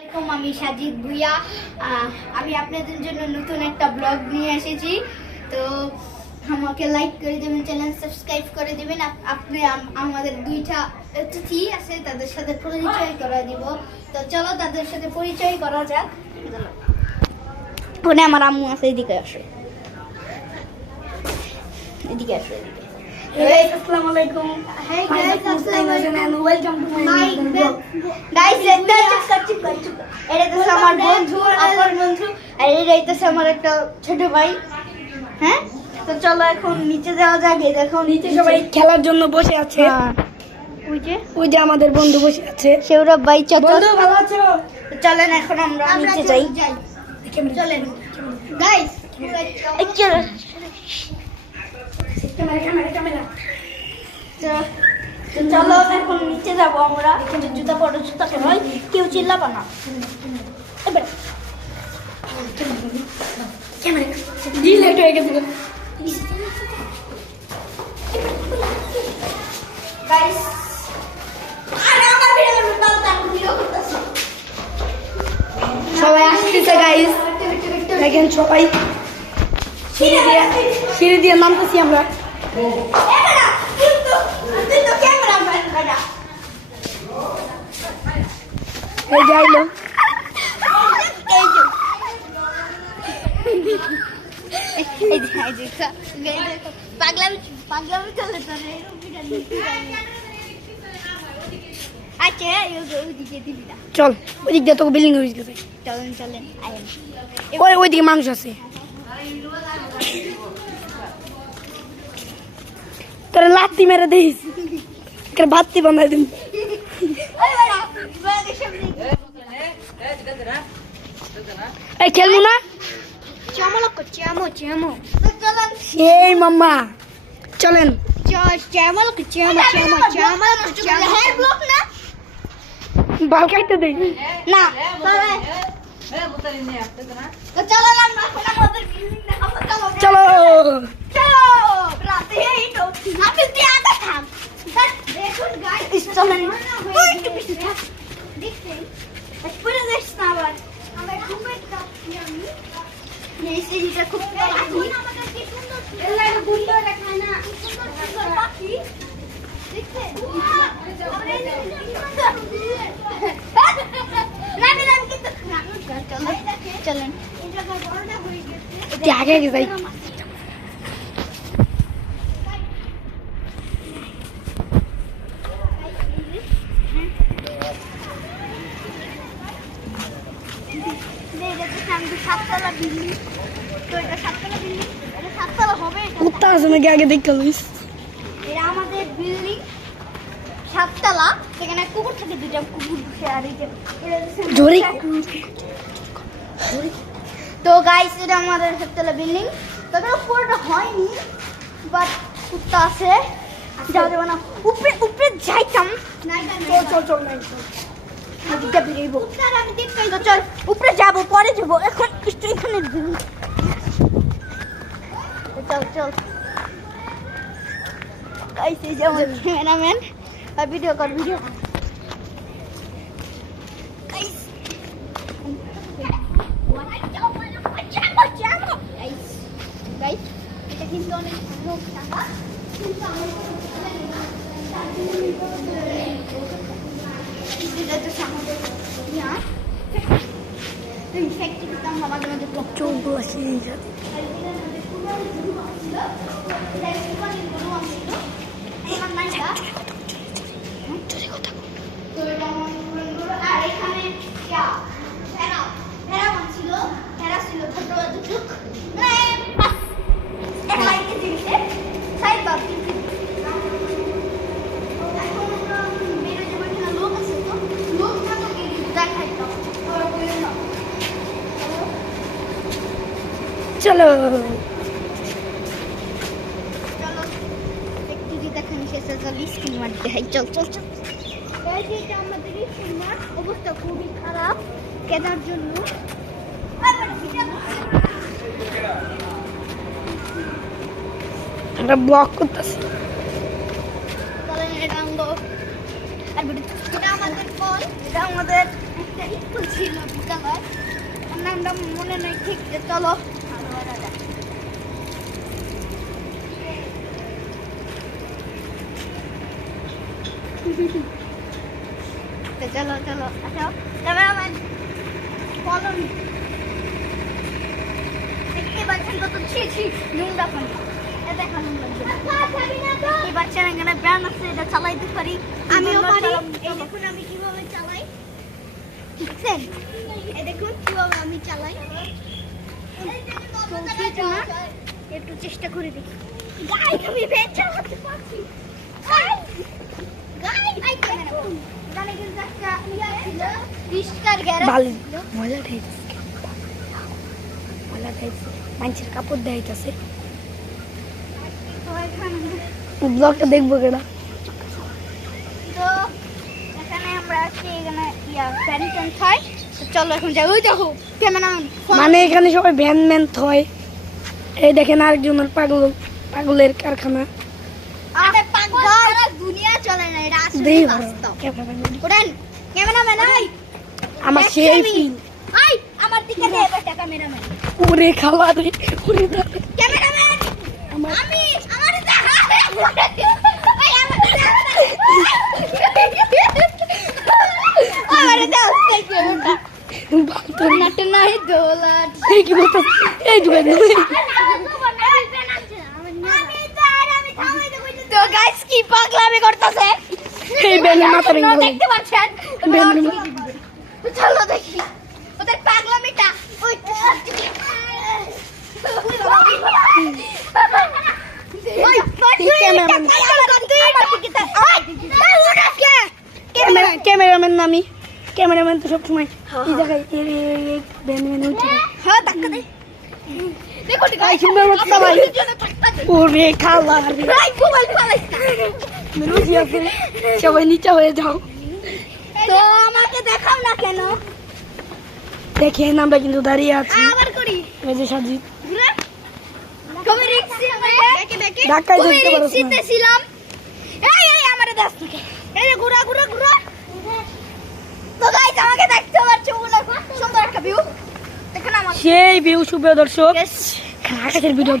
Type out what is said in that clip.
আমি সাজিদ ভুইয়া, আমি আপনাদের জন্য নতুন একটা ব্লগ নিয়ে এসেছি। তো আমাকে লাইক করে দেবেন, চ্যানেল সাবস্ক্রাইব করে দেবেন। আপনি আমাদের দুইটা অতিথি আছে, তাদের সাথে পরিচয় করা দিব। তো চলো তাদের সাথে পরিচয় করা যাক। ওখানে আমার আম্মু আছে, এদিকে আসো, এদিকে আসো, এদিকে। Hey, Assalamualaikum. Hey My guys, name is Mustain and welcome to my vlog. Guys, এটা তো আমার বন্ধু, আপন বন্ধু, আর এটা তো আমার একটা ছোট ভাই। হ্যাঁ, তো চলো এখন নিচে যাওয়া যাক। এই দেখো নিচে সবাই খেলার জন্য বসে আছে। ওই যে আমাদের বন্ধু বসে আছে। সৌরভ ভাই, বন্ধু ভালো আছো? চলেন এখন আমরা নিচে যাই। চলেন গাইস, ক্যামেরা চলো এখন নিচে যাবো আমরা। কিন্তু জুতা পরো, জুতা পরো, কেউ চিল্লাবা না। এবার ক্যামেরা ডিলেট হয়ে গেছে। গাইস, আরে আমার ভিডিও বালতা ভিডিও করতেছি। সবাই আসতেছে গাইস, দেখেন সবাই সিঁড়ি দিয়ে নামতেছি আমরা। এবারে কিন্তু তুই তো ক্যামেরাম্যান বেটা। এই যাইলো পাগলামি চলে তো রে। আচ্ছা ওইদিকে দিবি না। চল ওইদিক দিয়ে তোকে বিল্ডিং হয়ে গেছে। চলেন চলেন আয়েন। ওইদিকে মাংস আছে, তোরা লাত্তি মেরে দিস, ভাতটি বানাই দিন। এই খেলবো না? এই মাম্মা চলেন। বাল কাটতে দেই না চলো। চলেন আগে আগে যাই। সাততলা বিল্ডিং। তো এটা সাততলা বিল্ডিং, এটা সাততলা হবে। কুত্তা আছে নাকি আগে দেখতে লইস। এটা আমাদের বিল্ডিং সাততলা। সেখানে কুকুর থাকে, দুটা কুকুর বসে। আর এই যে জোরে তো গাইস, এটা আমাদের সাততলা বিল্ডিং। তবে উপরটা হয়নি, বাট কুত্তা আছে। যাওয়া যাবে না, উপরে উপরে যাইতাম। চল চল তো চল উপরে যাবো, পরে যাবো, এখন একটু এখানে চল চল। গাইস, এই যে আমার ক্যামেরাম্যান, ভিডিও কর, ভিডিও কর। গাইস, এটা কিন্তু অনেক ভালো টাকা। চোখগুলো সেই চলো। চলো একটু যদি দেখানি শেষে চল স্ক্রিন মার দেখাই। চল চল চল। এটা আমাদের স্ক্রিন মার, অবস্থা খুবই খারাপ কেনার জন্য। আমরা ব্লক করতেছি। চলেন এটা আর এটা আমাদের ফল, এটা আমাদের একটা স্কুল ছিল বিদ্যালয়, ওর নামটা মনে নেই ঠিক। চলো চলো চলো আসো ক্যামেরাম্যান ফলো মি। দেখতে পাচ্ছেন কত ছি নোংরা পানি, এটা এখন এই বাচ্চারা এখানে ব্যান আছে, এটা চালাইতে পারি, আমিও পারি। এই দেখুন আমি কিভাবে চালাই, দেখছেন? এই দেখুন কিভাবে আমি চালাই। চলছে না, একটু চেষ্টা করে দেখি। গাইস আমি ভ্যান চালাতে পারছি। গাইস গানে কিন্তু একটা ইয়া ছিল, রিস্কার গ্যারেজ। ভালো মজা খাইতেছে, মজা খাইছে, মানুষের কাপড় দেখাইতেছে। ব্লগটা দেখবো কেনা। তো এখানে আমরা আছি, এখানে ইয়া ফ্যান ট্যান খাই। তো চলো এখন যাই। ওই দেখো ক্যামেরাম্যান, মানে এখানে সবাই ভ্যান ম্যান থয়। এই দেখেন আরেকজনের পাগলের কারখানা। আরে পাগল সারা দুনিয়া চলে না, এটা আসলে দেই বাস্তব। ক্যামেরাম্যান ওরেন ক্যামেরাম্যান, আই আমার সেই ফিল। আই আমার দিকে দে বেটা ক্যামেরাম্যান। ওরে খাওয়া রে, ওরে দাদা। ক্যামেরাম্যান আমার আমি আমার দেখা আই আমার দেখা আমার দেখা ক্যামেরা বান্তর নাট নাই দোলাট। এই কি বলতো, এই যুগে তো গাইস কি পাগলামি করতেছে, এই ব্যানের মাথা ভেঙে গেল। দেখতে পাচ্ছেন? ব্যানের তো চলো দেখি ওদের পাগলামিটা। ওই ক্যামেরাম্যান নামি, ক্যামেরাম্যান তো সবসময় এই জায়গায় ব্যান উঠে। হ্যাঁ ধাক্কা দে। দেখো এই সুন্দর মতো সবাই। ওরে খাওয়া রে, রুচি আছে। সবাই নিচে হয়ে যাও। তো আমাকে দেখাও না কেন? দেখেন আমরা কিন্তু দাঁড়িয়ে আছি। আবার করি এই যে সাজিদ কবে রিক্সি আমরা দেখে ধাক্কায় দেখতে পারছ না। রিক্সিতে ছিলাম। এই আমারে দাস থেকে এই যে ঘুরা ঘুরা ঘুরা। তো গাইস আমাকে দেখতে পাচ্ছ বলে সুন্দর একটা ভিউ দেখেন আমার। সেই ভিউ সুপ্রিয় দর্শক, Yes. আকাশের ভিডিও